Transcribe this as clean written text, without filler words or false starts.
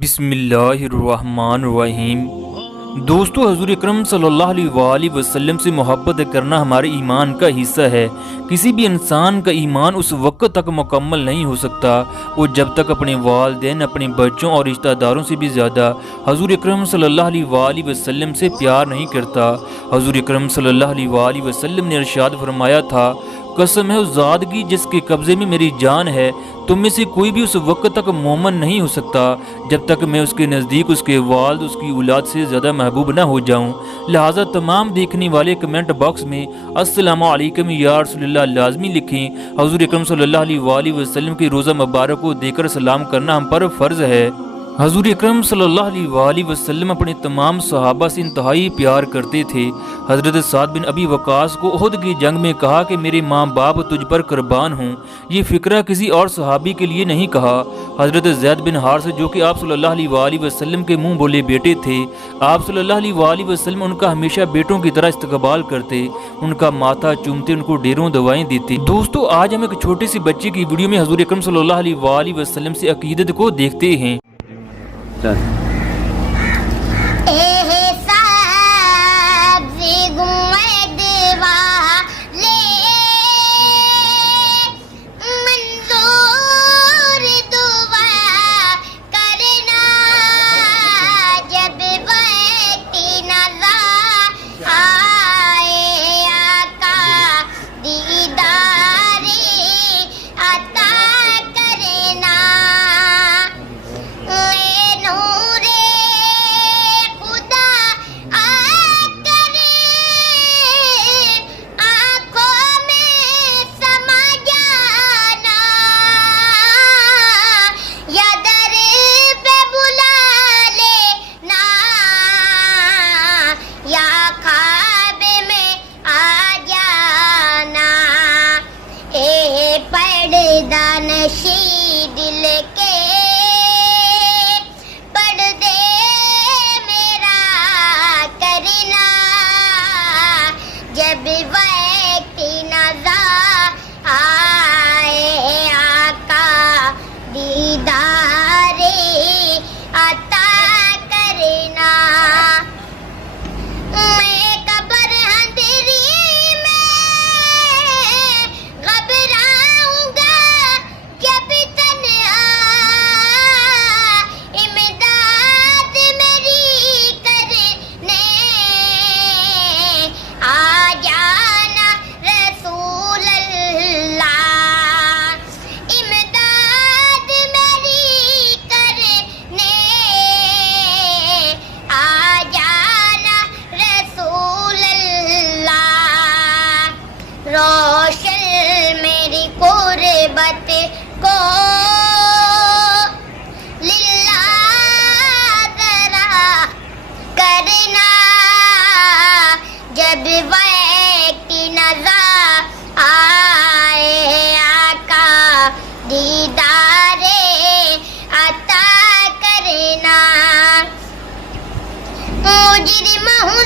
بسم اللہ الرحمن الرحیم۔ دوستو، حضور اکرم صلی اللہ علیہ وآلہ وسلم سے محبت کرنا ہمارے ایمان کا حصہ ہے۔ کسی بھی انسان کا ایمان اس وقت تک مکمل نہیں ہو سکتا وہ جب تک اپنے والدین، اپنے بچوں اور رشتہ داروں سے بھی زیادہ حضور اکرم صلی اللہ علیہ وآلہ وسلم سے پیار نہیں کرتا۔ حضور اکرم صلی اللہ علیہ وآلہ وسلم نے ارشاد فرمایا تھا، قسم ہے اس ذات کی جس کے قبضے میں میری جان ہے، تم میں سے کوئی بھی اس وقت تک مومن نہیں ہو سکتا جب تک میں اس کے نزدیک اس کے والد، اس کی اولاد سے زیادہ محبوب نہ ہو جاؤں۔ لہٰذا تمام دیکھنے والے کمنٹ باکس میں السلام علیکم یا رسول اللہ لازمی لکھیں۔ حضور اکرم صلی اللہ علیہ وآلہ وسلم کی روزہ مبارک کو دیکھ کر سلام کرنا ہم پر فرض ہے۔ حضور اکرم صلی اللہ علیہ وآلہ وسلم اپنے تمام صحابہ سے انتہائی پیار کرتے تھے۔ حضرت سعد بن ابی وقاص کو احد کی جنگ میں کہا کہ میرے ماں باپ تجھ پر قربان ہوں۔ یہ فکرہ کسی اور صحابی کے لیے نہیں کہا۔ حضرت زید بن حارث جو کہ آپ صلی اللہ علیہ وآلہ وسلم کے منہ بولے بیٹے تھے، آپ صلی اللہ علیہ وآلہ وسلم ان کا ہمیشہ بیٹوں کی طرح استقبال کرتے، ان کا ماتھا چومتے، ان کو ڈھیروں دعائیں دیتے۔ دوستو، آج ہم ایک چھوٹے سی بچے کی ویڈیو میں حضور اکرم صلی اللہ علیہ وآلہ وسلم سے عقیدت کو دیکھتے ہیں۔ دانشی دل کے پردے میرا کرنا، جب وقت نظر آئے آقا دیدار عطا کرنا۔ میں قبر اندھیری میں گھبراؤں گا جب تنہا، امداد میری کرنے آ جانا رسول اللہ، امداد میری کرنے آ جانا رسول اللہ، روشن میری قربت کو للہ ذرا کرنا، جب وقت نظر آئے آقا دیدار عطا کرنا۔ مجرم ہوں